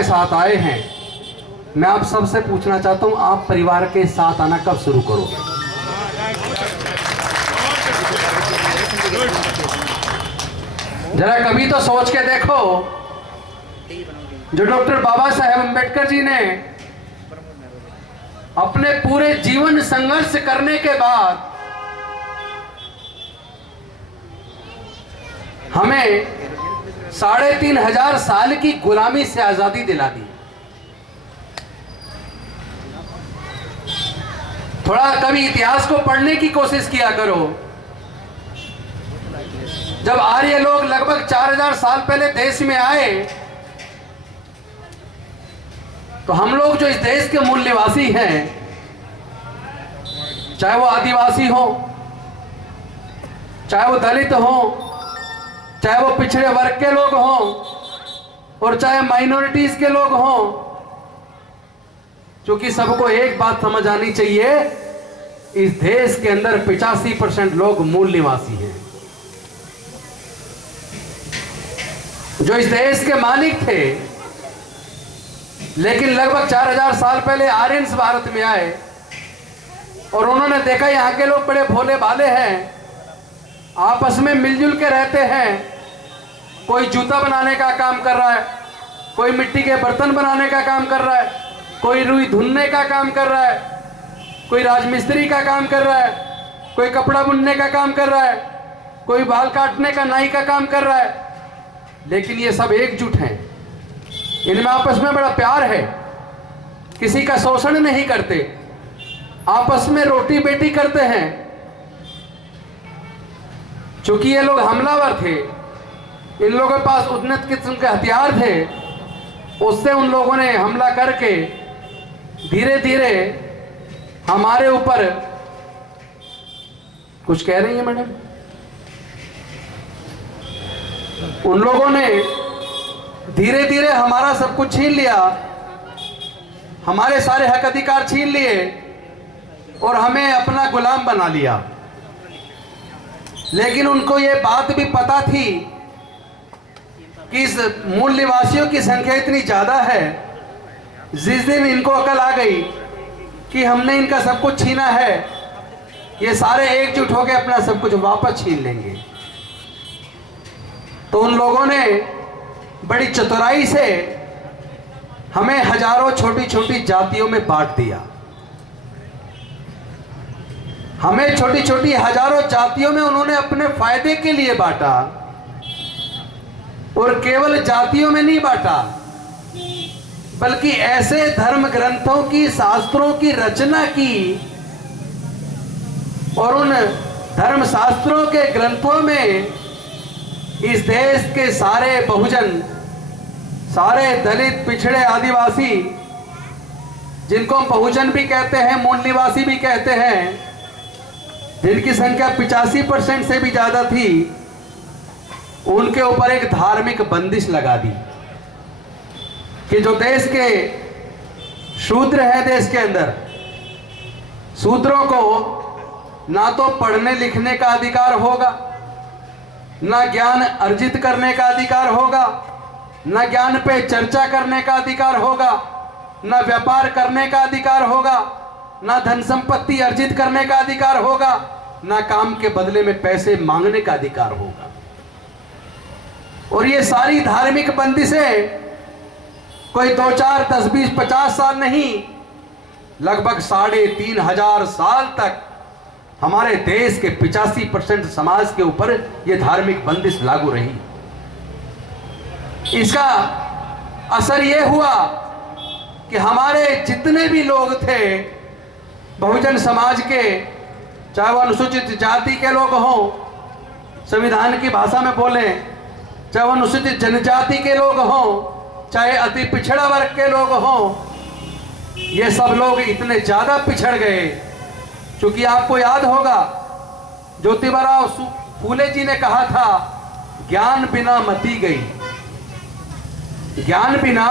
के साथ आए हैं, मैं आप सबसे पूछना चाहता हूं, आप परिवार के साथ आना कब शुरू करोगे? जरा कभी तो सोच के देखो, जो डॉक्टर बाबा साहेब अम्बेडकर जी ने अपने पूरे जीवन संघर्ष करने के बाद हमें 3,500 साल की गुलामी से आजादी दिला दी। थोड़ा कभी इतिहास को पढ़ने की कोशिश किया करो। जब आर्य लोग लगभग 4,000 साल पहले देश में आए, तो हम लोग जो इस देश के मूल निवासी हैं, चाहे वो आदिवासी हो, चाहे वो दलित हो, चाहे वो पिछड़े वर्ग के लोग हों, और चाहे माइनॉरिटीज के लोग हों, क्योंकि सबको एक बात समझ आनी चाहिए, इस देश के अंदर 85% लोग मूल निवासी हैं। जो इस देश के मालिक थे, लेकिन लगभग 4,000 साल पहले आर्यंस भारत में आए और उन्होंने देखा यहाँ के लोग बड़े भोले भाले हैं, आपस में मिलजुल के रहते हैं। कोई जूता बनाने का काम कर रहा है, कोई मिट्टी के बर्तन बनाने का काम कर रहा है, कोई रुई धुनने का काम कर रहा है, कोई राजमिस्त्री का काम कर रहा है, कोई कपड़ा बुनने का काम कर रहा है, कोई बाल काटने का नाई का काम कर रहा है। लेकिन ये सब एकजुट हैं, इनमें आपस में बड़ा प्यार है, किसी का शोषण नहीं करते, आपस में रोटी बेटी करते हैं। चूंकि ये लोग हमलावर थे, इन लोगों के पास उन्नत किस्म के हथियार थे, उससे उन लोगों ने हमला करके धीरे धीरे हमारे ऊपर, कुछ कह रही है मैडम, उन लोगों ने धीरे धीरे हमारा सब कुछ छीन लिया, हमारे सारे हक अधिकार छीन लिए और हमें अपना गुलाम बना लिया। लेकिन उनको ये बात भी पता थी कि इस मूल निवासियों की संख्या इतनी ज्यादा है, जिस दिन इनको अकल आ गई कि हमने इनका सब कुछ छीना है, ये सारे एकजुट होकर अपना सब कुछ वापस छीन लेंगे। तो उन लोगों ने बड़ी चतुराई से हमें हजारों छोटी छोटी जातियों में बांट दिया। हमें छोटी छोटी हजारों जातियों में उन्होंने अपने फायदे के लिए बांटा, और केवल जातियों में नहीं बांटा, बल्कि ऐसे धर्म ग्रंथों की, शास्त्रों की रचना की, और उन धर्म शास्त्रों के ग्रंथों में इस देश के सारे बहुजन, सारे दलित, पिछड़े, आदिवासी, जिनको हम बहुजन भी कहते हैं, मूल निवासी भी कहते हैं, जिनकी संख्या 85% से भी ज्यादा थी, उनके ऊपर एक धार्मिक बंदिश लगा दी कि जो देश के शूद्र हैं, देश के अंदर शूद्रों को ना तो पढ़ने लिखने का अधिकार होगा, ना ज्ञान अर्जित करने का अधिकार होगा, ना ज्ञान पे चर्चा करने का अधिकार होगा, ना व्यापार करने का अधिकार होगा, ना धन संपत्ति अर्जित करने का अधिकार होगा, ना काम के बदले में पैसे मांगने का अधिकार होगा। और ये सारी धार्मिक बंदिशें कोई 2, 4, 10, 20, 50 साल नहीं, लगभग 3,500 साल तक हमारे देश के 85% समाज के ऊपर यह धार्मिक बंदिश लागू रही। इसका असर यह हुआ कि हमारे जितने भी लोग थे बहुजन समाज के, चाहे वो अनुसूचित जाति के लोग हों, संविधान की भाषा में बोले, चाहे वो अनुसूचित जनजाति के लोग हों, चाहे अति पिछड़ा वर्ग के लोग हों, ये सब लोग इतने ज्यादा पिछड़ गए। क्योंकि आपको याद होगा, ज्योतिबा फूले जी ने कहा था, ज्ञान बिना मति गई, ज्ञान बिना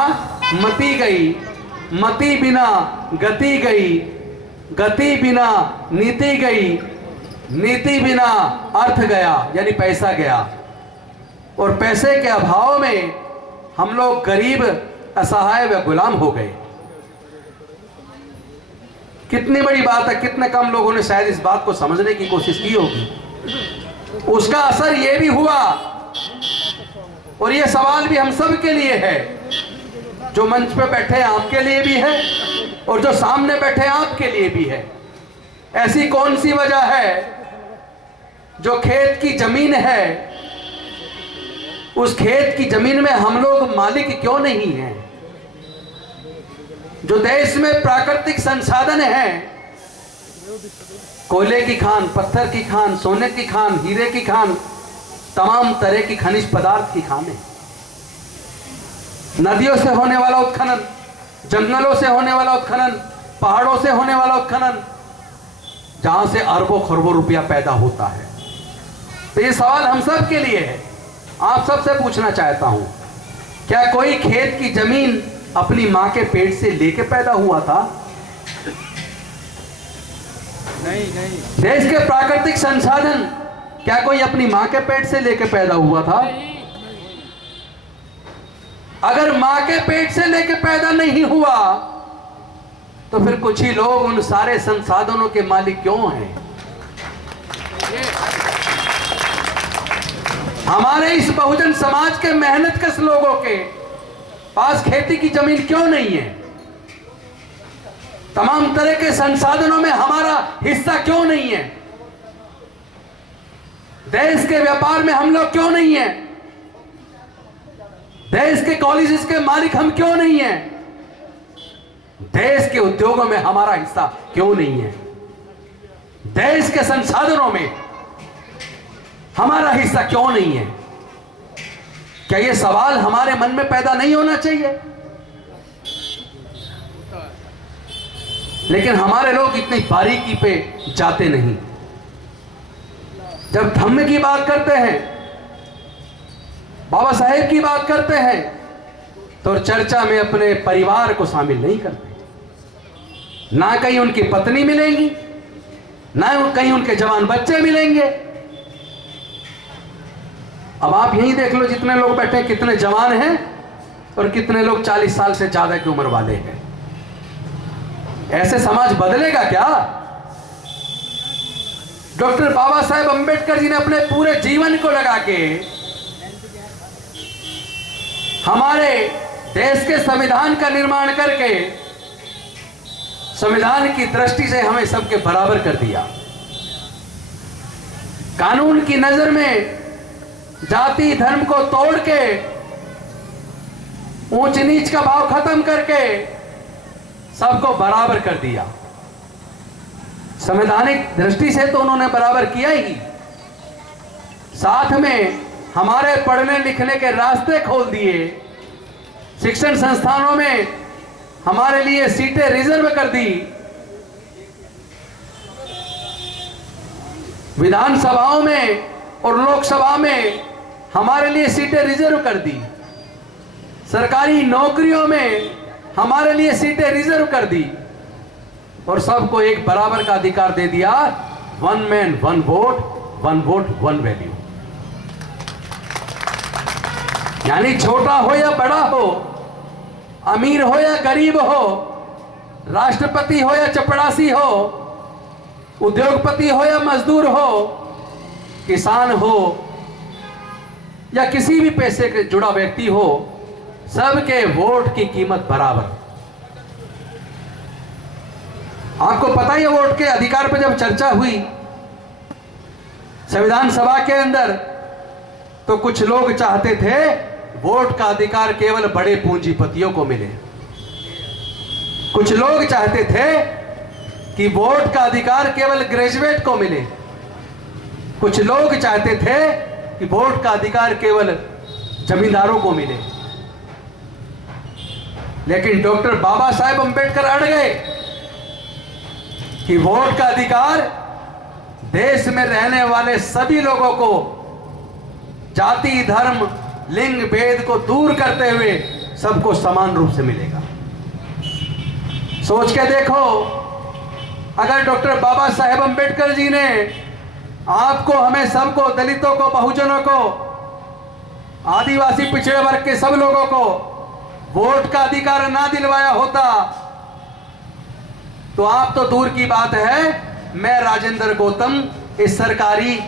मति गई, मति बिना गति गई, गति बिना नीति गई, नीति बिना अर्थ गया, यानी पैसा गया। और पैसे के अभाव में हम लोग गरीब असहाय व गुलाम हो गए। कितनी बड़ी बात है, कितने कम लोगों ने शायद इस बात को समझने की कोशिश की होगी। उसका असर यह भी हुआ, और यह सवाल भी हम सब के लिए है, जो मंच पे बैठे हैं आपके लिए भी है, और जो सामने बैठे हैं आपके लिए भी है। ऐसी कौन सी वजह है जो खेत की जमीन है, उस खेत की जमीन में हम लोग मालिक क्यों नहीं हैं? जो देश में प्राकृतिक संसाधन हैं, कोयले की खान, पत्थर की खान, सोने की खान, हीरे की खान, तमाम तरह की खनिज पदार्थ की खानें, नदियों से होने वाला उत्खनन, जंगलों से होने वाला उत्खनन, पहाड़ों से होने वाला उत्खनन, जहां से अरबों खरबों रुपया पैदा होता है। तो ये सवाल हम सब के लिए है। आप सबसे पूछना चाहता हूं, क्या कोई खेत की जमीन अपनी मां के पेट से लेके पैदा हुआ था? नहीं नहीं। देश के प्राकृतिक संसाधन क्या कोई अपनी मां के पेट से लेके पैदा हुआ था? अगर मां के पेट से लेके पैदा नहीं हुआ, तो फिर कुछ ही लोग उन सारे संसाधनों के मालिक क्यों हैं? हमारे इस बहुजन समाज के मेहनतकश लोगों के पास खेती की जमीन क्यों नहीं है? तमाम तरह के संसाधनों में हमारा हिस्सा क्यों नहीं है? देश के व्यापार में हम लोग क्यों नहीं है? देश के कॉलेजेस के मालिक हम क्यों नहीं है? देश के उद्योगों में हमारा हिस्सा क्यों नहीं है? देश के संसाधनों में हमारा हिस्सा क्यों नहीं है? क्या यह सवाल हमारे मन में पैदा नहीं होना चाहिए? लेकिन हमारे लोग इतनी बारीकी पे जाते नहीं। जब धम्म की बात करते हैं, बाबा साहेब की बात करते हैं, तो चर्चा में अपने परिवार को शामिल नहीं करते। ना कहीं उनकी पत्नी मिलेंगी, ना कहीं उनके जवान बच्चे मिलेंगे। अब आप यही देख लो, जितने लोग बैठे हैं कितने जवान हैं और कितने लोग 40 साल से ज्यादा की उम्र वाले हैं। ऐसे समाज बदलेगा क्या? डॉक्टर बाबा साहेब अंबेडकर जी ने अपने पूरे जीवन को लगा के हमारे देश के संविधान का निर्माण करके संविधान की दृष्टि से हमें सबके बराबर कर दिया। कानून की नजर में जाति धर्म को तोड़ के, ऊंच नीच का भाव खत्म करके सबको बराबर कर दिया। संवैधानिक दृष्टि से तो उन्होंने बराबर किया ही, साथ में हमारे पढ़ने लिखने के रास्ते खोल दिए। शिक्षण संस्थानों में हमारे लिए सीटें रिजर्व कर दी। विधानसभाओं में और लोकसभा में हमारे लिए सीटें रिजर्व कर दी। सरकारी नौकरियों में हमारे लिए सीटें रिजर्व कर दी और सबको एक बराबर का अधिकार दे दिया। 1 मैन 1 वोट, 1 वोट 1 वैल्यू। यानी छोटा हो या बड़ा हो, अमीर हो या गरीब हो, राष्ट्रपति हो या चपड़ासी हो, उद्योगपति हो या मजदूर हो, किसान हो या किसी भी पैसे से जुड़ा व्यक्ति हो, सबके वोट की कीमत बराबर। आपको पता ही है, वोट के अधिकार पर जब चर्चा हुई संविधान सभा के अंदर, तो कुछ लोग चाहते थे वोट का अधिकार केवल बड़े पूंजीपतियों को मिले। कुछ लोग चाहते थे कि वोट का अधिकार केवल ग्रेजुएट को मिले। कुछ लोग चाहते थे कि वोट का अधिकार केवल जमींदारों को मिले। लेकिन डॉक्टर बाबा साहेब अंबेडकर अड़ गए कि वोट का अधिकार देश में रहने वाले सभी लोगों को जाति धर्म लिंग भेद को दूर करते हुए सबको समान रूप से मिलेगा। सोच के देखो, अगर डॉक्टर बाबा साहेब अंबेडकर जी ने आपको, हमें सबको, दलितों को, बहुजनों को, आदिवासी पिछड़े वर्ग के सब लोगों को वोट का अधिकार ना दिलवाया होता तो आप तो दूर की बात है, मैं राजेंद्र गौतम इस सरकारी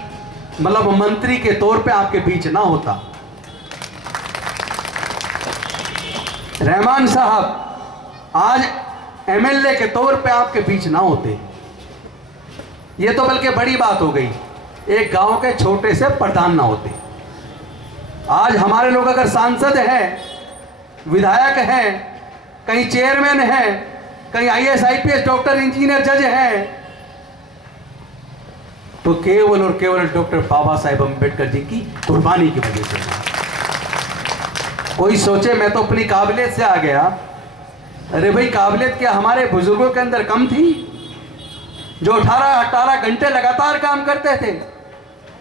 मतलब मंत्री के तौर पे आपके बीच ना होता। रहमान साहब आज एमएलए के तौर पे आपके बीच ना होते। ये तो बल्कि बड़ी बात हो गई, एक गांव के छोटे से प्रधान ना होते। आज हमारे लोग अगर सांसद हैं, विधायक हैं, कहीं चेयरमैन हैं, कहीं आईएएस आईपीएस डॉक्टर इंजीनियर जज हैं, तो केवल और केवल डॉक्टर बाबा साहेब अम्बेडकर जी की कुर्बानी की वजह से। कोई सोचे मैं तो अपनी काबिलियत से आ गया। अरे भाई, काबिलियत क्या हमारे बुजुर्गों के अंदर कम थी जो 18 घंटे लगातार काम करते थे?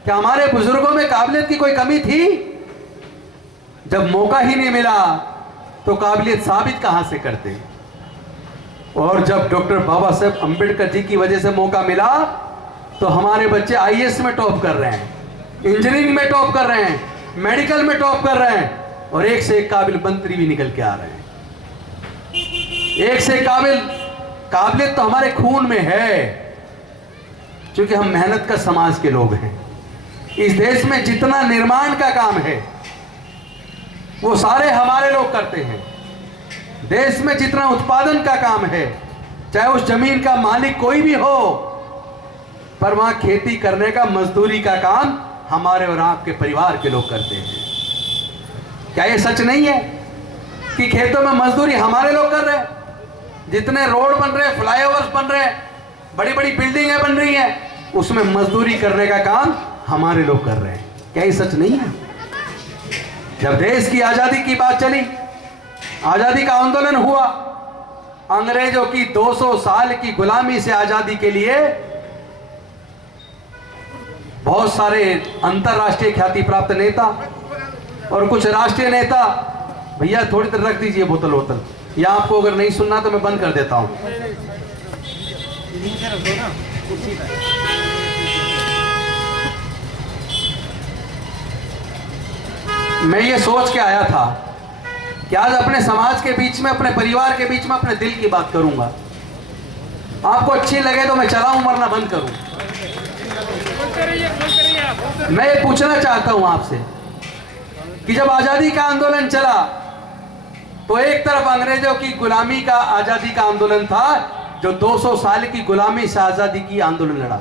क्या हमारे बुजुर्गों में काबिलियत की कोई कमी थी? जब मौका ही नहीं मिला तो काबिलियत साबित कहां से करते? और जब डॉक्टर बाबा साहेब अम्बेडकर जी की वजह से मौका मिला तो हमारे बच्चे आईएएस में टॉप कर रहे हैं, इंजीनियरिंग में टॉप कर रहे हैं, मेडिकल में टॉप कर रहे हैं, और एक से एक काबिल मंत्री भी निकल के आ रहे हैं। एक से काबिलियत तो हमारे खून में है, क्योंकि हम मेहनत का समाज के लोग हैं। इस देश में जितना निर्माण का काम है वो सारे हमारे लोग करते हैं। देश में जितना उत्पादन का काम है, चाहे उस जमीन का मालिक कोई भी हो, पर वहां खेती करने का, मजदूरी का काम हमारे और आपके परिवार के लोग करते हैं। क्या ये सच नहीं है कि खेतों में मजदूरी हमारे लोग कर रहे हैं? जितने रोड बन रहे हैं, फ्लाईओवर्स बन रहे हैं, बड़ी बड़ी बिल्डिंगें बन रही हैं, उसमें मजदूरी करने का काम हमारे लोग कर रहे हैं। क्या ये सच नहीं है? जब देश की आजादी की बात चली, आजादी का आंदोलन हुआ, अंग्रेजों की 200 साल की गुलामी से आजादी के लिए बहुत सारे अंतरराष्ट्रीय ख्याति प्राप्त नेता और कुछ राष्ट्रीय नेता, भैया थोड़ी देर रख दीजिए बोतल वोतल, या आपको अगर नहीं सुनना तो मैं बंद कर देता हूं। मैं ये सोच के आया था कि आज अपने समाज के बीच में, अपने परिवार के बीच में अपने दिल की बात करूंगा। आपको अच्छी लगे तो मैं चलाऊं, वरना बंद करूं। मैं ये पूछना चाहता हूं आपसे कि जब आजादी का आंदोलन चला तो एक तरफ अंग्रेजों की गुलामी का आजादी का आंदोलन था, जो 200 साल की गुलामी से आजादी की आंदोलन लड़ा,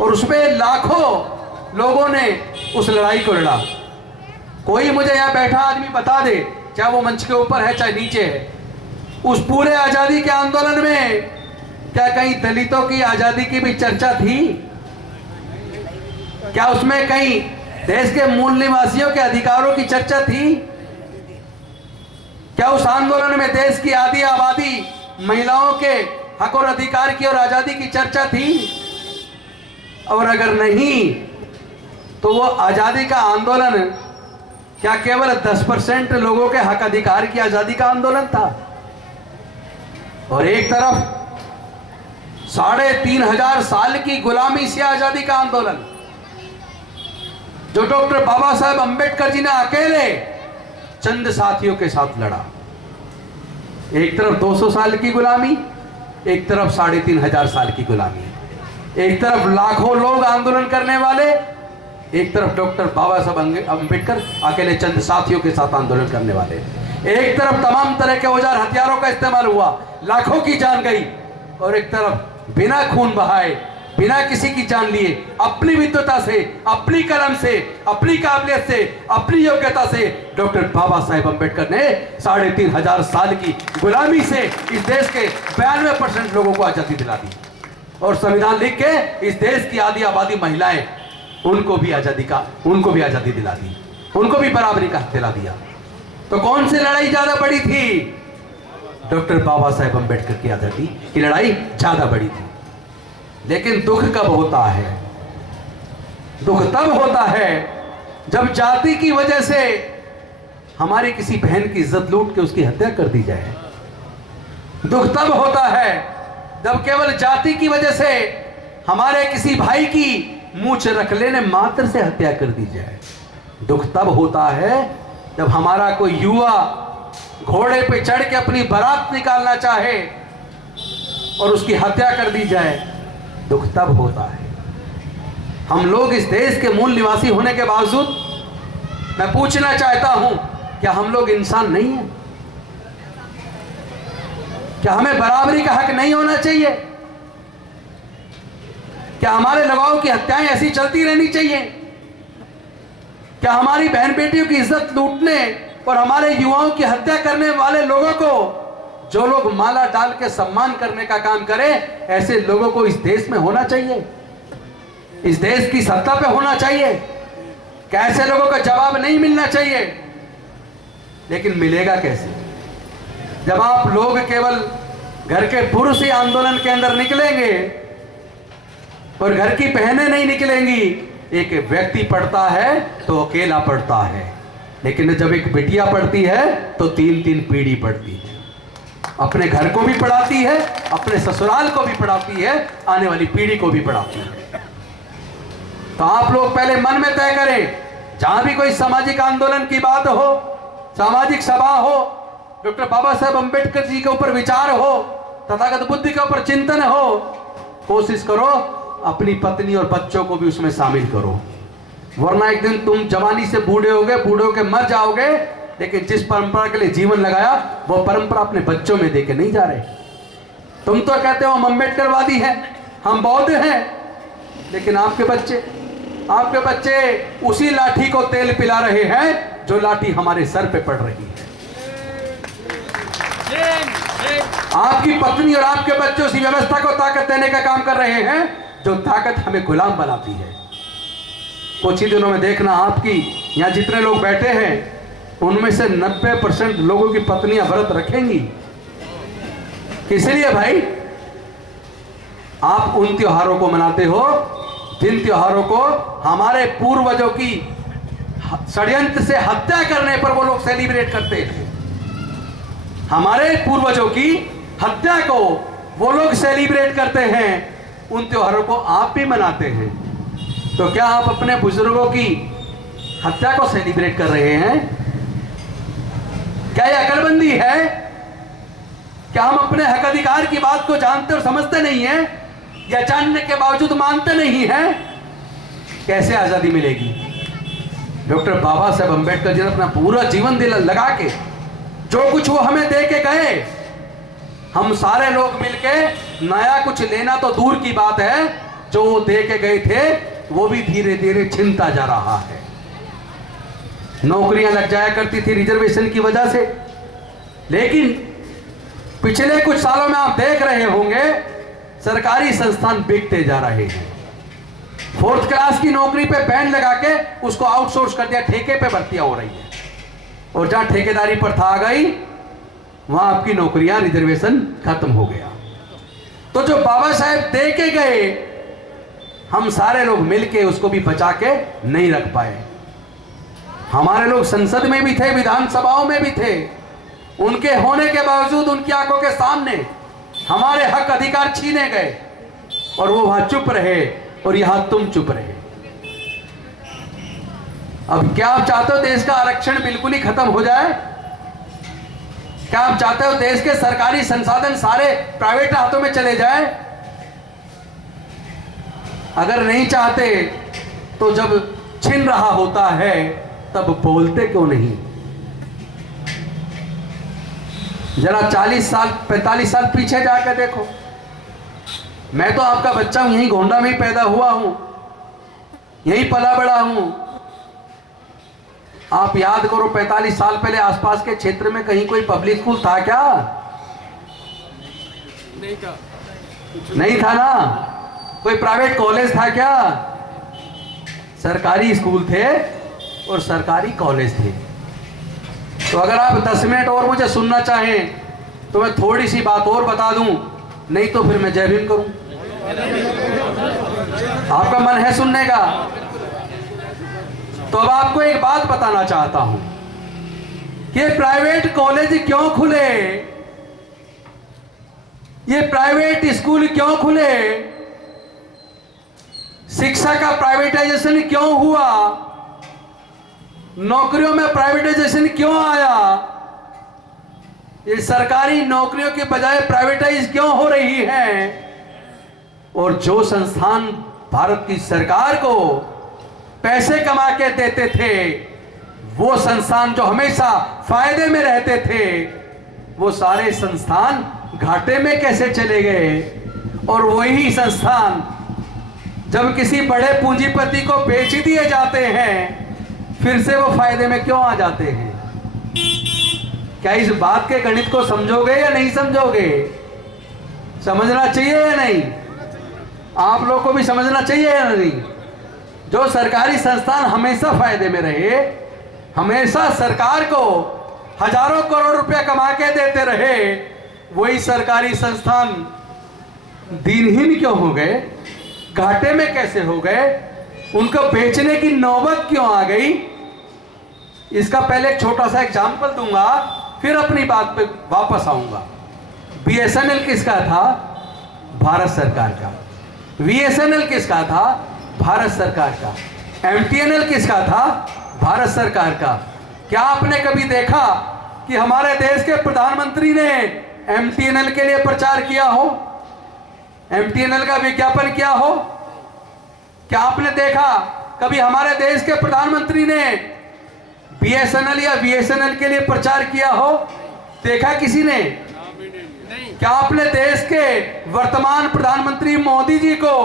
और उसमें लाखों लोगों ने उस लड़ाई को लड़ा। कोई मुझे यहां बैठा आदमी बता दे, चाहे वो मंच के ऊपर है चाहे नीचे है, उस पूरे आजादी के आंदोलन में क्या कहीं दलितों की आजादी की भी चर्चा थी? क्या उसमें कहीं देश के मूल निवासियों के अधिकारों की चर्चा थी? क्या उस आंदोलन में देश की आधी आबादी, महिलाओं के हक और अधिकार की और आजादी की चर्चा थी? और अगर नहीं तो वो आजादी का आंदोलन क्या केवल 10% लोगों के हक अधिकार की आजादी का आंदोलन था? और एक तरफ 3500 साल की गुलामी से आजादी का आंदोलन, जो डॉक्टर बाबा साहेब अम्बेडकर जी ने अकेले चंद साथियों के साथ लड़ा। एक तरफ 200 साल की गुलामी, एक तरफ 3500 साल की गुलामी, एक तरफ लाखों लोग आंदोलन करने वाले, एक तरफ डॉक्टर बाबा साहब अम्बेडकर अकेले चंद साथियों के साथ आंदोलन करने वाले। एक तरफ तमाम तरह के औजार हथियारों का इस्तेमाल हुआ, लाखों की जान गई, और एक तरफ बिना खून बहाए, बिना किसी की जान लिए, अपनी विद्वता से, अपनी कलम से, अपनी काबिलियत से, अपनी योग्यता से डॉक्टर बाबा साहेब अम्बेडकर ने 3500 साल की गुलामी से इस देश के 92% लोगों को आजादी दिला दी, और संविधान लिख के इस देश की आधी आबादी महिलाएं, उनको भी आजादी दिला दी, उनको भी बराबरी का हक दिला दिया। तो कौन सी लड़ाई ज्यादा बड़ी थी? डॉक्टर बाबा साहेब अम्बेडकर की आजादी की लड़ाई ज्यादा बड़ी थी। लेकिन दुख कब होता है? दुख तब होता है जब जाति की वजह से हमारी किसी बहन की इज्जत लूट के उसकी हत्या कर दी जाए। दुख तब होता है जब केवल जाति की वजह से हमारे किसी भाई की मूंछ रख लेने मात्र से हत्या कर दी जाए। दुख तब होता है जब हमारा कोई युवा घोड़े पे चढ़ के अपनी बारात निकालना चाहे और उसकी हत्या कर दी जाए, दुख तब होता है। हम लोग इस देश के मूल निवासी होने के बावजूद मैं पूछना चाहता हूं, क्या हम लोग इंसान नहीं हैं? क्या हमें बराबरी का हक नहीं होना चाहिए? क्या हमारे लोगों की हत्याएं ऐसी चलती रहनी चाहिए? क्या हमारी बहन बेटियों की इज्जत लूटने और हमारे युवाओं की हत्या करने वाले लोगों को जो लोग माला डाल के सम्मान करने का काम करें, ऐसे लोगों को इस देश में होना चाहिए, इस देश की सत्ता पे होना चाहिए? क्या ऐसे लोगों का जवाब नहीं मिलना चाहिए? लेकिन मिलेगा कैसे जब आप लोग केवल घर के पुरुष ही आंदोलन के अंदर निकलेंगे और घर की बहनें नहीं निकलेंगी। एक व्यक्ति पढ़ता है तो अकेला पढ़ता है, लेकिन जब एक बिटिया पढ़ती है तो 3-3 पीढ़ी पढ़ती है, अपने घर को भी पढ़ाती है, अपने ससुराल को भी पढ़ाती है, आने वाली पीढ़ी को भी पढ़ाती है। तो आप लोग पहले मन में तय करें, जहां भी कोई सामाजिक आंदोलन की बात हो, सामाजिक सभा हो, डॉक्टर बाबा साहेब अंबेडकर जी के ऊपर विचार हो, तथागत बुद्ध के ऊपर चिंतन हो, कोशिश करो अपनी पत्नी और बच्चों को भी उसमें शामिल करो, वरना एक दिन तुम जवानी से बूढ़े होके मर जाओगे, लेकिन जिस परंपरा के लिए जीवन लगाया वो परंपरा अपने बच्चों में देके नहीं जा रहे। तुम तो कहते हो हम अम्बेडकरवादी हैं, हम बौद्ध हैं, लेकिन आपके बच्चे उसी लाठी को तेल पिला रहे हैं जो लाठी हमारे सर पे पड़ रही है। आपकी पत्नी और आपके बच्चे उसी व्यवस्था को ताकत देने का काम कर रहे हैं जो ताकत हमें गुलाम बनाती है। कुछ ही दिनों में देखना, आपकी यहां जितने लोग बैठे हैं उनमें से 90% लोगों की पत्नियां व्रत रखेंगी। किस लिए भाई? आप उन त्योहारों को मनाते हो जिन त्योहारों को हमारे पूर्वजों की षड्यंत्र से हत्या करने पर वो लोग सेलिब्रेट करते थे। हमारे पूर्वजों की हत्या को वो लोग सेलिब्रेट करते हैं, उन त्योहारों को आप भी मनाते हैं। तो क्या आप अपने बुजुर्गों की हत्या को सेलिब्रेट कर रहे हैं? क्या यह अकलमंदी है? क्या हम अपने हक अधिकार की बात को जानते और समझते नहीं हैं, या जानने के बावजूद मानते नहीं हैं? कैसे आजादी मिलेगी? डॉक्टर बाबा साहेब अंबेडकर जी ने अपना पूरा जीवन दिल लगा के जो कुछ वो हमें दे के गए, हम सारे लोग मिलके नया कुछ लेना तो दूर की बात है, जो वो दे के गए थे वो भी धीरे धीरे छिनता जा रहा है। नौकरियां लग जाया करती थी रिजर्वेशन की वजह से, लेकिन पिछले कुछ सालों में आप देख रहे होंगे सरकारी संस्थान बिकते जा रहे हैं। 4th क्लास की नौकरी पे बैन लगा के उसको आउटसोर्स कर दिया, ठेके पे भर्तियां हो रही है, और जहां ठेकेदारी प्रथा आ गई वहां आपकी नौकरियां रिजर्वेशन खत्म हो गया। तो जो बाबा साहेब दे के गए, हम सारे लोग मिलके उसको भी बचा के नहीं रख पाए। हमारे लोग संसद में भी थे, विधानसभाओं में भी थे, उनके होने के बावजूद उनकी आंखों के सामने हमारे हक अधिकार छीने गए और वो वहां चुप रहे और यहां तुम चुप रहे। अब क्या आप चाहते हो देश का आरक्षण बिल्कुल ही खत्म हो जाए? क्या आप चाहते हो देश के सरकारी संसाधन सारे प्राइवेट हाथों में चले जाए? अगर नहीं चाहते तो जब छिन रहा होता है तब बोलते क्यों नहीं? जरा 40 साल 45 साल पीछे जाकर देखो। मैं तो आपका बच्चा हूं, यहीं गोंडा में ही पैदा हुआ हूं, यहीं पला बड़ा हूं। आप याद करो 45 साल पहले आसपास के क्षेत्र में कहीं कोई पब्लिक स्कूल था क्या? नहीं था ना। कोई प्राइवेट कॉलेज था क्या? सरकारी स्कूल थे और सरकारी कॉलेज थे। तो अगर आप 10 मिनट और मुझे सुनना चाहें तो मैं थोड़ी सी बात और बता दूं, नहीं तो फिर मैं जय भीम करूं। आपका मन है सुनने का? तो अब आपको एक बात बताना चाहता हूं कि प्राइवेट कॉलेज क्यों खुले, ये प्राइवेट स्कूल क्यों खुले, शिक्षा का प्राइवेटाइजेशन क्यों हुआ, नौकरियों में प्राइवेटाइजेशन क्यों आया, ये सरकारी नौकरियों के बजाय प्राइवेटाइज क्यों हो रही है? और जो संस्थान भारत की सरकार को पैसे कमा के देते थे, वो संस्थान जो हमेशा फायदे में रहते थे, वो सारे संस्थान घाटे में कैसे चले गए? और वही संस्थान जब किसी बड़े पूंजीपति को बेच दिए जाते हैं, फिर से वो फायदे में क्यों आ जाते हैं? क्या इस बात के गणित को समझोगे या नहीं समझोगे? समझना चाहिए या नहीं? आप लोग को भी समझना चाहिए या नहीं? जो सरकारी संस्थान हमेशा फायदे में रहे, हमेशा सरकार को हजारों करोड़ रुपया कमा के देते रहे, वही सरकारी संस्थान दिनहीन क्यों हो गए? घाटे में कैसे हो गए? उनको बेचने की नौबत क्यों आ गई? इसका पहले एक छोटा सा एग्जाम्पल दूंगा, फिर अपनी बात पे वापस आऊंगा। BSNL किसका था? भारत सरकार का। VSNL किसका था? भारत सरकार का। MTNL किसका था? भारत सरकार का। क्या आपने कभी देखा कि हमारे देश के प्रधानमंत्री ने MTNL के लिए प्रचार किया हो? MTNL का विज्ञापन किया हो? क्या आपने देखा कभी हमारे देश के प्रधानमंत्री ने BSNL या VSNL के लिए प्रचार किया हो? देखा किसी ने? क्या आपने देश के वर्तमान प्रधानमंत्री मोदी जी को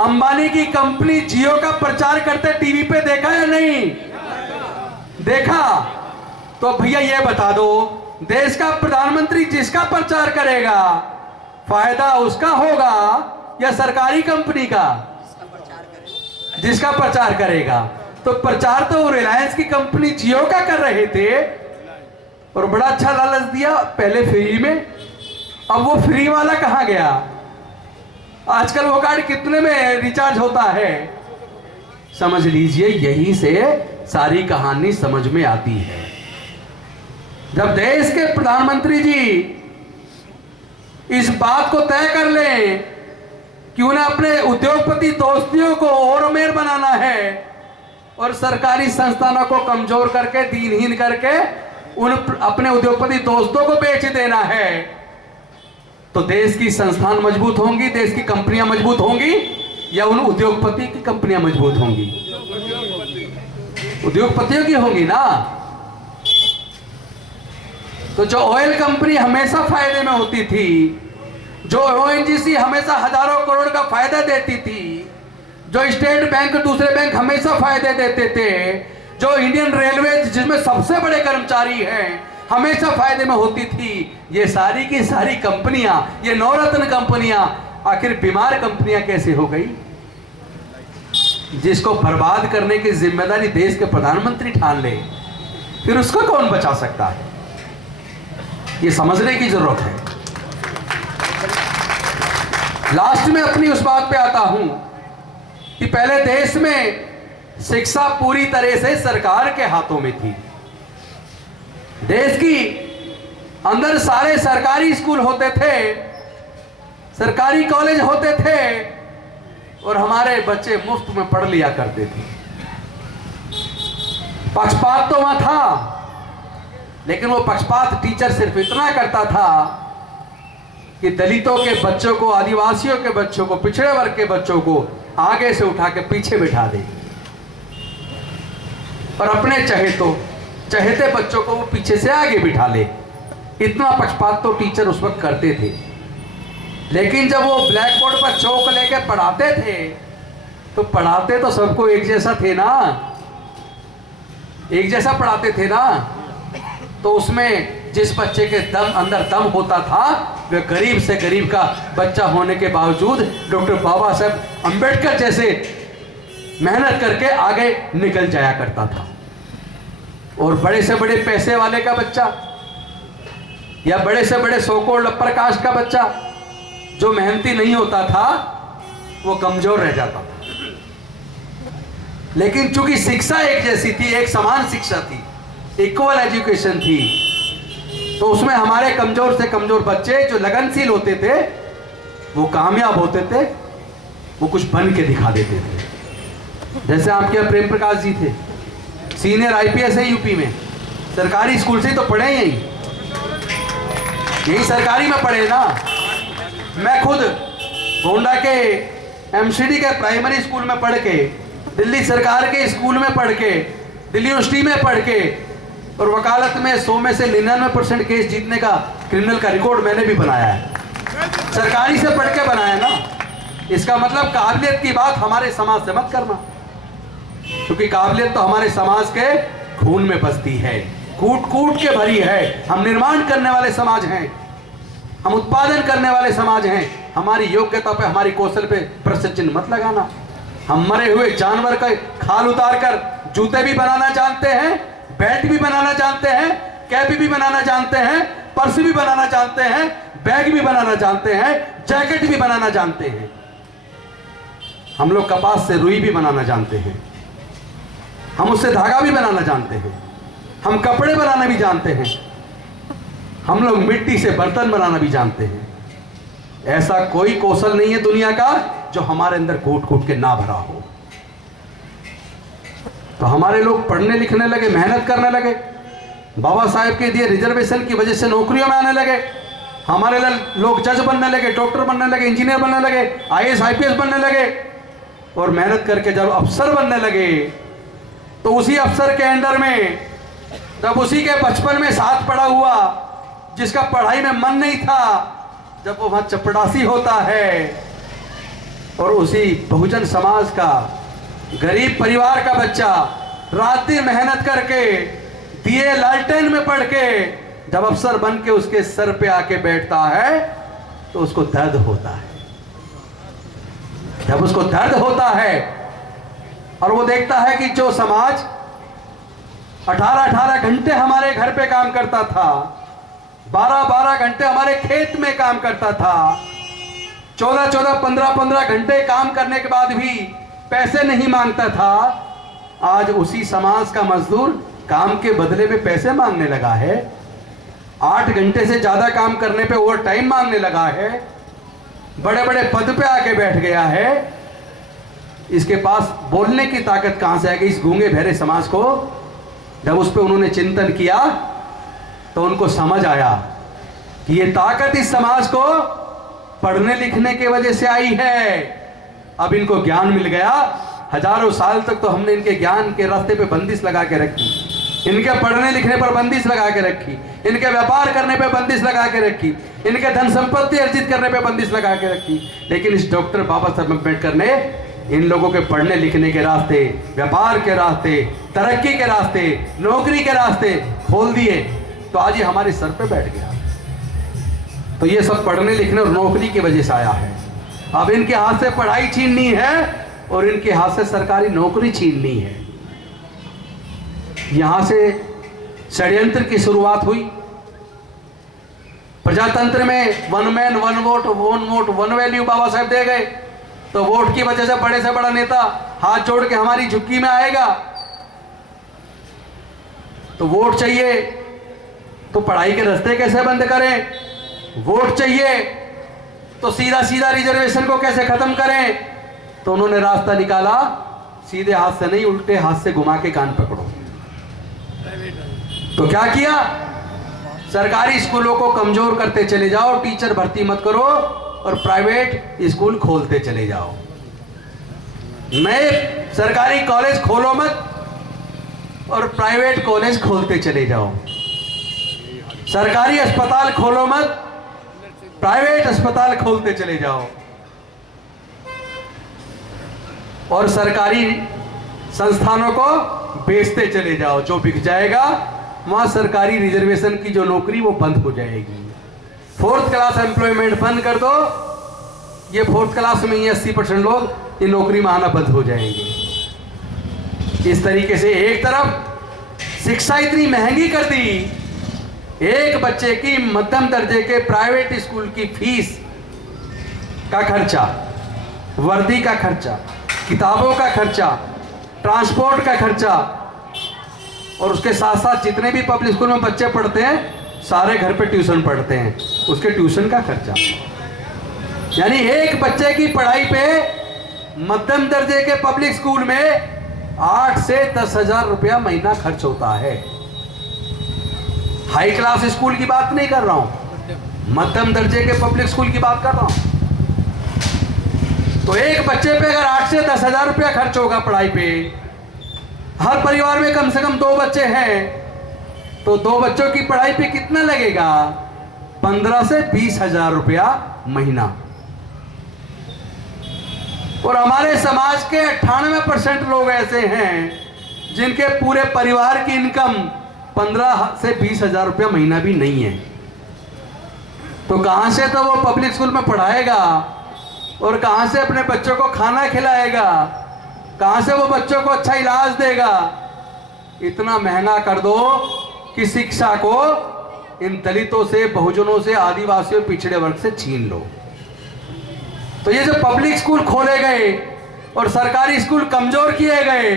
अंबानी की कंपनी जियो का प्रचार करते टीवी पे देखा या नहीं देखा? तो भैया ये बता दो, देश का प्रधानमंत्री जिसका प्रचार करेगा, फायदा उसका होगा या सरकारी कंपनी का? जिसका प्रचार करेगा। तो प्रचार तो रिलायंस की कंपनी जियो का कर रहे थे और बड़ा अच्छा लालच दिया पहले फ्री में। अब वो फ्री वाला कहां गया? आजकल वो कार्ड कितने में रिचार्ज होता है? समझ लीजिए, यहीं से सारी कहानी समझ में आती है। जब देश के प्रधानमंत्री जी इस बात को तय कर लें कि उन्हें अपने उद्योगपति दोस्तियों को और अमीर बनाना है और सरकारी संस्थानों को कमजोर करके, दीनहीन करके उन अपने उद्योगपति दोस्तों को बेच देना है, तो देश की संस्थान मजबूत होंगी, देश की कंपनियां मजबूत होंगी या उन उद्योगपति की कंपनियां मजबूत होंगी? उद्योगपतियों की होंगी ना। तो जो ऑयल कंपनी हमेशा फायदे में होती थी, जो ONGC हमेशा हजारों करोड़ का फायदा देती थी, जो स्टेट बैंक, दूसरे बैंक हमेशा फायदे देते थे, जो इंडियन रेलवे जिसमें सबसे बड़े कर्मचारी हैं हमेशा फायदे में होती थी, ये सारी की सारी कंपनियां, ये नवरत्न कंपनियां आखिर बीमार कंपनियां कैसे हो गई? जिसको बर्बाद करने की जिम्मेदारी देश के प्रधानमंत्री ठान ले, फिर उसको कौन बचा सकता है? ये समझने की जरूरत है। लास्ट में अपनी उस बात पे आता हूं कि पहले देश में शिक्षा पूरी तरह से सरकार के हाथों में थी। देश की अंदर सारे सरकारी स्कूल होते थे, सरकारी कॉलेज होते थे और हमारे बच्चे मुफ्त में पढ़ लिया करते थे। पक्षपात तो वहां था, लेकिन वो पक्षपात टीचर सिर्फ इतना करता था कि दलितों के बच्चों को, आदिवासियों के बच्चों को, पिछड़े वर्ग के बच्चों को आगे से उठा के पीछे बिठा दे और अपने चहेते बच्चों को वो पीछे से आगे बिठा ले। इतना पक्षपात तो टीचर उस वक्त करते थे। लेकिन जब वो ब्लैक बोर्ड पर चौक लेके पढ़ाते थे, तो पढ़ाते तो सबको एक जैसा थे ना, एक जैसा पढ़ाते थे ना। तो उसमें जिस बच्चे के अंदर दम होता था, वह गरीब से गरीब का बच्चा होने के बावजूद डॉक्टर बाबा साहब अंबेडकर जैसे मेहनत करके आगे निकल जाया करता था। और बड़े से बड़े पैसे वाले का बच्चा या बड़े से बड़े सोकोल्ड अपर कास्ट का बच्चा जो मेहनती नहीं होता था, वो कमजोर रह जाता था। लेकिन चूंकि शिक्षा एक जैसी थी, एक समान शिक्षा थी, इक्वल एजुकेशन थी, तो उसमें हमारे कमजोर से कमजोर बच्चे जो लगनशील होते थे, वो कामयाब होते थे, वो कुछ बन के दिखा देते थे। जैसे आपके प्रेम प्रकाश जी थे, सीनियर IPS है यूपी में, सरकारी स्कूल से ही तो पढ़े हैं, यही सरकारी में पढ़े ना। मैं खुद गोंडा के एमसीडी के प्राइमरी स्कूल में पढ़ के, दिल्ली सरकार के स्कूल में पढ़ के, दिल्ली यूनिवर्सिटी में पढ़ के, और वकालत में 100 में से 99% केस जीतने का क्रिमिनल का रिकॉर्ड मैंने भी बनाया है, सरकारी से पढ़ के बनाया ना। इसका मतलब काबिलियत की बात हमारे समाज से मत करना, क्योंकि काबिलियत तो हमारे समाज के खून में बसती है, कूट कूट के भरी है। हम निर्माण करने वाले समाज हैं, हम उत्पादन करने वाले समाज हैं। हमारी योग्यता पे, हमारी कौशल पे प्रश्न चिन्ह मत लगाना। हम मरे हुए जानवर का खाल उतार कर जूते भी बनाना जानते हैं, बेल्ट भी बनाना जानते हैं, कैप भी बनाना जानते हैं, पर्स भी बनाना जानते हैं, बैग भी बनाना जानते हैं, जैकेट भी बनाना जानते हैं। हम लोग कपास से रुई भी बनाना जानते हैं, हम उससे धागा भी बनाना जानते हैं, हम कपड़े बनाना भी जानते हैं, हम लोग मिट्टी से बर्तन बनाना भी जानते हैं। ऐसा कोई कौशल नहीं है दुनिया का जो हमारे अंदर कूट कूट के ना भरा हो। तो हमारे लोग पढ़ने लिखने लगे, मेहनत करने लगे, बाबा साहेब के दिए रिजर्वेशन की वजह से नौकरियों में आने लगे। हमारे लोग जज बनने लगे, डॉक्टर बनने लगे, इंजीनियर बनने लगे, आईएएस आईपीएस बनने लगे, और मेहनत करके जब अफसर बनने लगे तो उसी अफसर के अंडर में, जब उसी के बचपन में साथ पड़ा हुआ जिसका पढ़ाई में मन नहीं था, जब वो वहां चपड़ासी होता है, और उसी बहुजन समाज का गरीब परिवार का बच्चा रात दिन मेहनत करके दिए लालटेन में पढ़ के जब अफसर बन के उसके सर पे आके बैठता है तो उसको दर्द होता है। जब उसको दर्द होता है और वो देखता है कि जो समाज 18-18 घंटे हमारे घर पे काम करता था, 12-12 घंटे हमारे खेत में काम करता था, 14-14, 15-15 घंटे काम करने के बाद भी पैसे नहीं मांगता था, आज उसी समाज का मजदूर काम के बदले में पैसे मांगने लगा है, 8 घंटे से ज्यादा काम करने पे ओवर टाइम मांगने लगा है, बड़े बड़े पद पे आके बैठ गया है। इसके पास बोलने की ताकत कहां से आएगी? इस गूंगे बहरे समाज को जब उस पर उन्होंने चिंतन किया तो उनको समझ आया कि ये ताकत इस समाज को पढ़ने लिखने की वजह से आई है। अब इनको ज्ञान मिल गया। हजारों साल तक तो हमने इनके ज्ञान के रास्ते पे बंदिश लगा के रखी, इनके पढ़ने लिखने पर बंदिश लगा के रखी, इनके व्यापार करने पे बंदिश लगा के रखी, इनके धन संपत्ति अर्जित करने पे बंदिश लगा के रखी। लेकिन इस डॉक्टर बाबा साहब अम्बेडकर ने इन लोगों के पढ़ने लिखने के रास्ते, व्यापार के रास्ते, तरक्की के रास्ते, नौकरी के रास्ते खोल दिए, तो आज ये हमारे सर पे बैठ गया। तो ये सब पढ़ने लिखने और नौकरी की वजह से आया है। अब इनके हाथ से पढ़ाई छीननी है और इनके हाथ से सरकारी नौकरी छीननी है। यहां से षड्यंत्र की शुरुआत हुई। प्रजातंत्र में 1 मैन 1 वोट 1 वैल्यू बाबा साहब दे गए, तो वोट की वजह से बड़े से बड़ा नेता हाथ जोड़ के हमारी झुक्की में आएगा। तो वोट चाहिए तो पढ़ाई के रास्ते कैसे बंद करें? वोट चाहिए तो सीधा सीधा रिजर्वेशन को कैसे खत्म करें? तो उन्होंने रास्ता निकाला, सीधे हाथ से नहीं, उल्टे हाथ से घुमा के कान पकड़ो। तो क्या किया? सरकारी स्कूलों को कमजोर करते चले जाओ, टीचर भर्ती मत करो और प्राइवेट स्कूल खोलते चले जाओ। नए सरकारी कॉलेज खोलो मत और प्राइवेट कॉलेज खोलते चले जाओ। सरकारी अस्पताल खोलो मत, प्राइवेट अस्पताल खोलते चले जाओ। और सरकारी संस्थानों को बेचते चले जाओ। जो बिक जाएगा वहां सरकारी रिजर्वेशन की जो नौकरी वो बंद हो जाएगी। 4th क्लास एम्प्लॉयमेंट बंद कर दो, ये 4th क्लास में ही 80% लोग इन नौकरी में आना बंद हो जाएंगे। इस तरीके से एक तरफ शिक्षा इतनी महंगी कर दी, एक बच्चे की मध्यम दर्जे के प्राइवेट स्कूल की फीस का खर्चा, वर्दी का खर्चा, किताबों का खर्चा, ट्रांसपोर्ट का खर्चा, और उसके साथ साथ जितने भी पब्लिक स्कूल में बच्चे पढ़ते हैं सारे घर पे ट्यूशन पढ़ते हैं, उसके ट्यूशन का खर्चा। यानी एक बच्चे की पढ़ाई पे मध्यम दर्जे के पब्लिक स्कूल में 8 से 10 हजार रुपया महीना खर्च होता है। हाई क्लास स्कूल की बात नहीं कर रहा हूं, मध्यम दर्जे के पब्लिक स्कूल की बात कर रहा हूं। तो एक बच्चे पे अगर 8 से 10 हजार रुपया खर्च होगा पढ़ाई पे, हर परिवार में कम से कम 2 बच्चे हैं, तो 2 बच्चों की पढ़ाई पे कितना लगेगा? 15 से 20 हजार रुपया महीना। और हमारे समाज के 98% लोग ऐसे हैं जिनके पूरे परिवार की इनकम 15 से 20 हजार रुपया महीना भी नहीं है। तो कहां से तो वो पब्लिक स्कूल में पढ़ाएगा और कहां से अपने बच्चों को खाना खिलाएगा, कहां से वो बच्चों को अच्छा इलाज देगा? इतना महंगा कर दो कि शिक्षा को इन दलितों से, बहुजनों से, आदिवासियों, पिछड़े वर्ग से छीन लो। तो ये जो पब्लिक स्कूल खोले गए और सरकारी स्कूल कमजोर किए गए,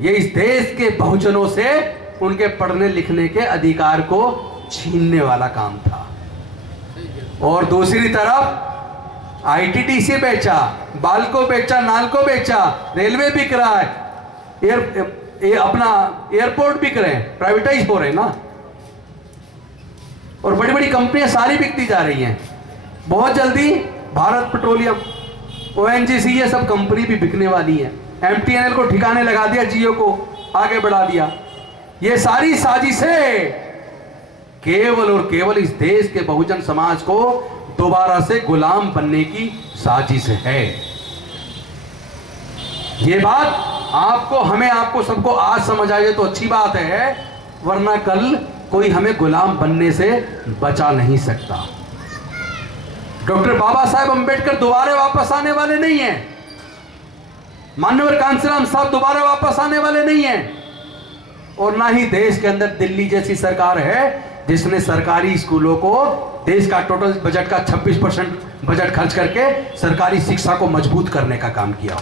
ये इस देश के बहुजनों से उनके पढ़ने लिखने के अधिकार को छीनने वाला काम था। और दूसरी तरफ आईटीडीसी बेचा, बाल्को बेचा, नाल्को बेचा, रेलवे बिक रहा है, अपना एयरपोर्ट बिक रहे हैं, प्राइवेटाइज हो रहे हैं ना। और बड़ी बड़ी कंपनियां सारी बिकती जा रही हैं। बहुत जल्दी भारत पेट्रोलियम, ओएनजीसी, ये सब कंपनी भी बिकने वाली है। एमटीएनएल को ठिकाने लगा दिया, जियो को आगे बढ़ा दिया। ये सारी साजिशें केवल और केवल इस देश के बहुजन समाज को दोबारा से गुलाम बनने की साजिश है। ये बात आपको, हमें, आपको सबको आज समझ आ जाए तो अच्छी बात है, वरना कल कोई हमें गुलाम बनने से बचा नहीं सकता। डॉक्टर बाबा साहेब अंबेडकर दोबारा वापस आने वाले नहीं हैं। माननीय कांसीराम साहब दोबारा वापस आने वाले नहीं हैं। और ना ही देश के अंदर दिल्ली जैसी सरकार है जिसने सरकारी स्कूलों को, देश का टोटल बजट का 26% बजट खर्च करके सरकारी शिक्षा को मजबूत करने का काम किया हो।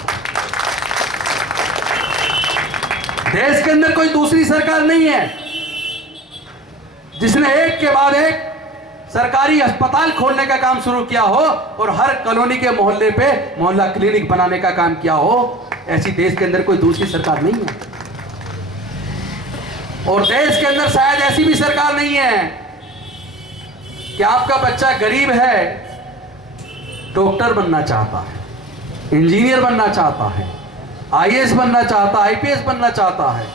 देश के अंदर कोई दूसरी सरकार नहीं है जिसने एक के बाद एक सरकारी अस्पताल खोलने का काम शुरू किया हो और हर कॉलोनी के मोहल्ले पे मोहल्ला क्लिनिक बनाने का काम किया हो। ऐसी देश के अंदर कोई दूसरी सरकार नहीं है। और देश के अंदर शायद ऐसी भी सरकार नहीं है कि आपका बच्चा गरीब है, डॉक्टर बनना चाहता है, इंजीनियर बनना चाहता है, आईएएस बनना चाहता है, आईपीएस बनना चाहता है,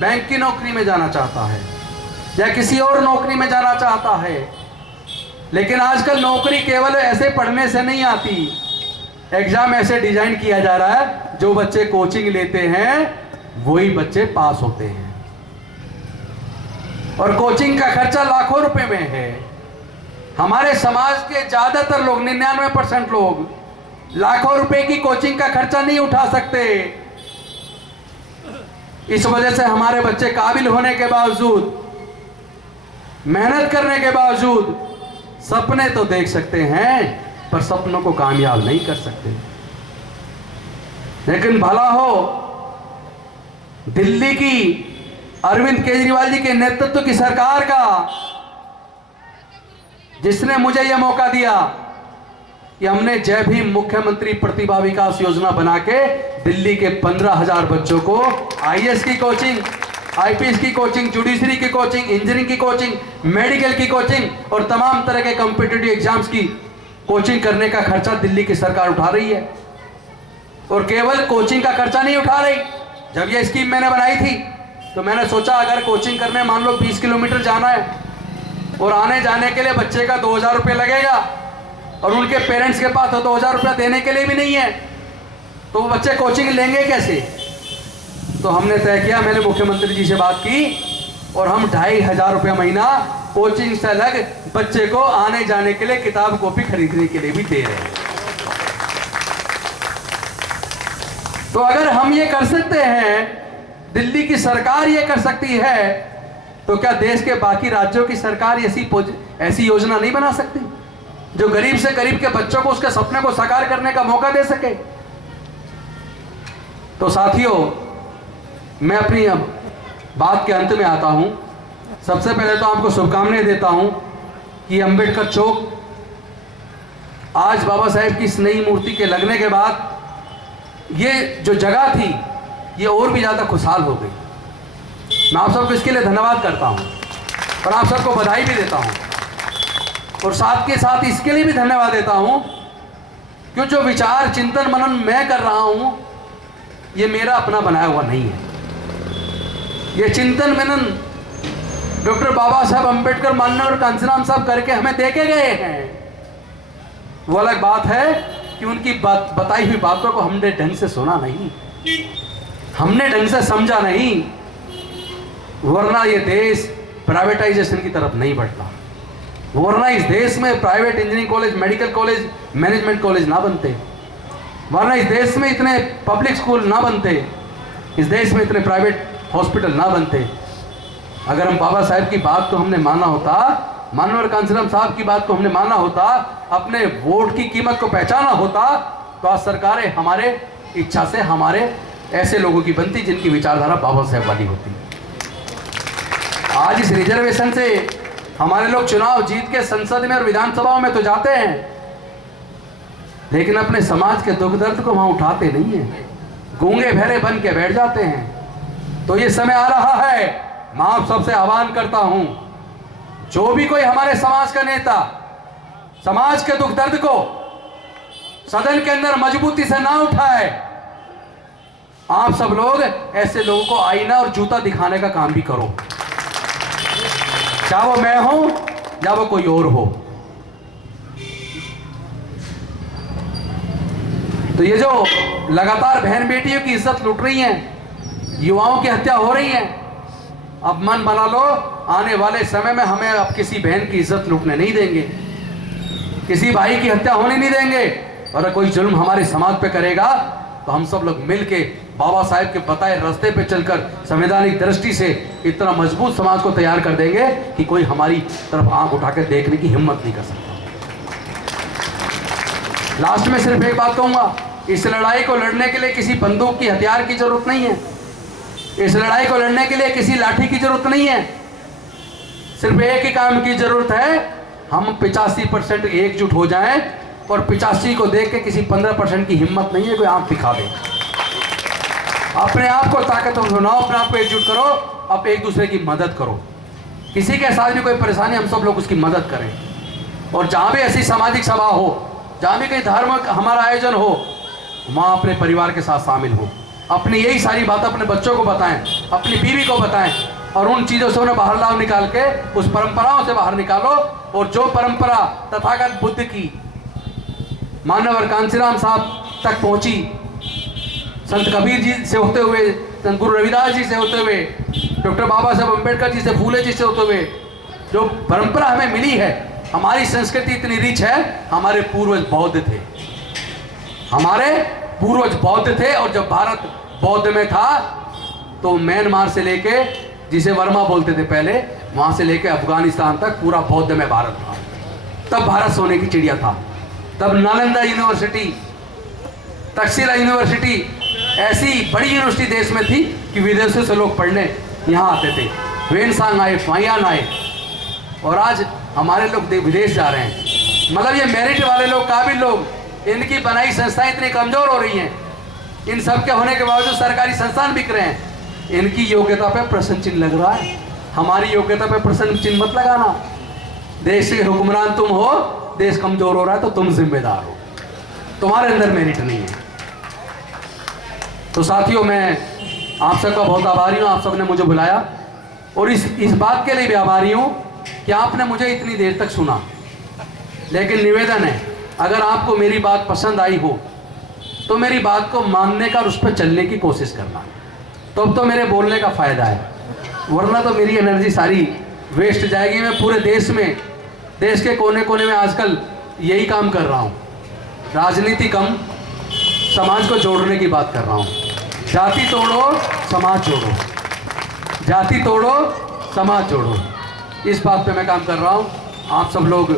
बैंक की नौकरी में जाना चाहता है या किसी और नौकरी में जाना चाहता है। लेकिन आजकल नौकरी केवल ऐसे पढ़ने से नहीं आती। एग्जाम ऐसे डिजाइन किया जा रहा है, जो बच्चे कोचिंग लेते हैं वही बच्चे पास होते हैं। और कोचिंग का खर्चा लाखों रुपए में है। हमारे समाज के ज्यादातर लोग, 99% लोग लाखों रुपए की कोचिंग का खर्चा नहीं उठा सकते। इस वजह से हमारे बच्चे काबिल होने के बावजूद, मेहनत करने के बावजूद सपने तो देख सकते हैं पर सपनों को कामयाब नहीं कर सकते। लेकिन भला हो दिल्ली की अरविंद केजरीवाल जी के नेतृत्व की सरकार का, जिसने मुझे यह मौका दिया कि हमने जय भीम मुख्यमंत्री प्रतिभा विकास योजना बना के दिल्ली के 15,000 बच्चों को आईएएस की कोचिंग, आईपीएस की कोचिंग, जुडिशरी की कोचिंग, इंजीनियरिंग की कोचिंग, मेडिकल की कोचिंग और तमाम तरह के कॉम्पिटिटिव एग्जाम्स की कोचिंग करने का खर्चा दिल्ली की सरकार उठा रही है। और केवल कोचिंग का खर्चा नहीं उठा रही। जब यह स्कीम मैंने बनाई थी तो मैंने सोचा अगर कोचिंग करने मान लो 20 किलोमीटर जाना है और आने जाने के लिए बच्चे का 2,000 रुपये लगेगा और उनके पेरेंट्स के पास तो 2,000 रुपया देने के लिए भी नहीं है, तो वो बच्चे कोचिंग लेंगे कैसे? तो हमने तय किया, मैंने मुख्यमंत्री जी से बात की और हम 2,500 रुपया महीना कोचिंग से अलग बच्चे को आने जाने के लिए, किताब कॉपी खरीदने के लिए भी दे रहे हैं। तो अगर हम ये कर सकते हैं, दिल्ली की सरकार ये कर सकती है, तो क्या देश के बाकी राज्यों की सरकार ऐसी योजना नहीं बना सकती जो गरीब से गरीब के बच्चों को उसके सपने को साकार करने का मौका दे सके? तो साथियों, मैं अपनी अब बात के अंत में आता हूं। सबसे पहले तो आपको शुभकामनाएं देता हूं कि अंबेडकर चौक आज बाबा साहेब की इस नई मूर्ति के लगने के बाद ये जो जगह थी ये और भी ज्यादा खुशहाल हो गई। मैं आप सबको इसके लिए धन्यवाद करता हूं। और आप सबको बधाई भी देता हूँ, और साथ के साथ इसके लिए भी धन्यवाद देता हूँ क्यों जो विचार चिंतन मनन मैं कर रहा हूँ ये मेरा अपना बनाया हुआ नहीं है। ये चिंतन मनन डॉक्टर बाबा साहब अम्बेडकर, माननीय कांचीराम साहब करके हमें देके गए हैं। वो अलग बात है कि उनकी बताई हुई बातों को हमने ढंग से सुना नहीं, हमने ढंग से समझा नहीं, वरना ये देश प्राइवेटाइजेशन की तरफ नहीं बढ़ता, वरना इस देश में private engineering college, medical college, management college ना बनते, वरना इस देश में इतने पब्लिक स्कूल ना बनते, इस देश में इतने प्राइवेट हॉस्पिटल ना बनते। अगर हम बाबा साहब की बात को हमने माना होता, माननीय कांचीराम साहब की बात को हमने माना होता, अपने वोट की कीमत को पहचाना होता, तो आज सरकारें हमारे इच्छा से हमारे ऐसे लोगों की बनती जिनकी विचारधारा बाबा साहब वाली होती। आज इस रिजर्वेशन से हमारे लोग चुनाव जीत के संसद में और विधानसभाओं में तो जाते हैं, लेकिन अपने समाज के दुख दर्द को वहां उठाते नहीं है, गूंगे बहरे बन के बैठ जाते हैं। तो ये समय आ रहा है, मैं आप सबसे आह्वान करता हूं, जो भी कोई हमारे समाज का नेता समाज के दुख दर्द को सदन के अंदर मजबूती से ना उठाए, आप सब लोग ऐसे लोगों को आईना और जूता दिखाने का काम भी करो, चाहे वो मैं हूं या वो कोई और हो। तो ये जो लगातार बहन बेटियों की इज्जत लूट रही है, युवाओं की हत्या हो रही है, अब मन बना लो, आने वाले समय में हमें अब किसी बहन की इज्जत लूटने नहीं देंगे, किसी भाई की हत्या होने नहीं देंगे। और कोई जुल्म हमारे समाज पे करेगा तो हम सब लोग मिलके बाबा साहेब के बताए रास्ते पे चलकर संवैधानिक दृष्टि से इतना मजबूत समाज को तैयार कर देंगे कि कोई हमारी तरफ आंख उठा के देखने की हिम्मत नहीं कर सकता। लास्ट में सिर्फ एक बात कहूंगा, इस लड़ाई को लड़ने के लिए किसी बंदूक की हथियार की जरूरत नहीं है, इस लड़ाई को लड़ने के लिए किसी लाठी की जरूरत नहीं है, सिर्फ एक ही काम की जरूरत है, हम 85% एकजुट हो जाएं और 85 को देख के किसी 15% की हिम्मत नहीं है कोई आंख दिखा दे। अपने आप को ताकतवर बनाओ, अपने आप को एकजुट करो, अब एक दूसरे की मदद करो, किसी के साथ भी कोई परेशानी हम सब लोग उसकी मदद करें। और जहाँ भी ऐसी सामाजिक सभा हो, जहाँ भी कहीं धार्मिक हमारा आयोजन हो, वहाँ अपने परिवार के साथ शामिल हो, अपनी यही सारी बातें अपने बच्चों को बताएं, अपनी बीवी को बताएं, और उन चीज़ों से उन्हें बाहर लाओ, निकाल के उस परंपराओं से बाहर निकालो। और जो परंपरा तथागत बुद्ध की, मानव कांचीराम साहब तक पहुंची, संत कबीर जी से होते हुए, संत गुरु रविदास जी से होते हुए, डॉक्टर बाबा साहब अम्बेडकर जी से, फूले जी से होते हुए, जो परंपरा हमें मिली है, हमारी संस्कृति इतनी रिच है। हमारे पूर्वज बौद्ध थे, हमारे पूर्वज बौद्ध थे, और जब भारत बौद्ध में था तो म्यांमार से लेके, जिसे वर्मा बोलते थे पहले, वहां से लेके अफगानिस्तान तक पूरा बौद्ध में भारत था। तब भारत सोने की चिड़िया था। तब नालंदा यूनिवर्सिटी, तक्षशिला यूनिवर्सिटी ऐसी बड़ी यूनिवर्सिटी देश में थी कि विदेशों से लोग पढ़ने यहाँ आते थे, वेनसांग आए, फाइयान आए, और आज हमारे लोग विदेश जा रहे हैं। मतलब ये मेरिट वाले लोग, काबिल लोग, इनकी बनाई संस्थाएं इतनी कमजोर हो रही हैं, इन सब के होने के बावजूद सरकारी संस्थान बिक रहे हैं। इनकी योग्यता पे प्रश्न चिन्ह लग रहा है, हमारी योग्यता पे प्रश्न चिन्ह मत लगाना। देश के हुक्मरान तुम हो, देश कमजोर हो रहा है तो तुम जिम्मेदार हो, तुम्हारे अंदर मेरिट नहीं है। तो साथियों, मैं आप सबका बहुत आभारी हूँ, आप सबने मुझे बुलाया, और इस बात के लिए भी आभारी हूँ कि आपने मुझे इतनी देर तक सुना। लेकिन निवेदन है, अगर आपको मेरी बात पसंद आई हो तो मेरी बात को मानने का और उस पर चलने की कोशिश करना, तो मेरे बोलने का फायदा है, वरना तो मेरी एनर्जी सारी वेस्ट जाएगी। मैं पूरे देश में, देश के कोने कोने में आजकल यही काम कर रहा हूँ, राजनीति कम, समाज को जोड़ने की बात कर रहा हूँ। जाति तोड़ो समाज जोड़ो, जाति तोड़ो समाज जोड़ो, इस बात पे मैं काम कर रहा हूँ। आप सब लोग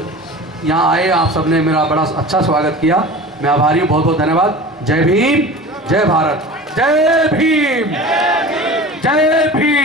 यहाँ आए, आप सब ने मेरा बड़ा अच्छा स्वागत किया, मैं आभारी हूँ, बहुत बहुत धन्यवाद। जय भीम, जय भारत, जय भीम, जय भीम।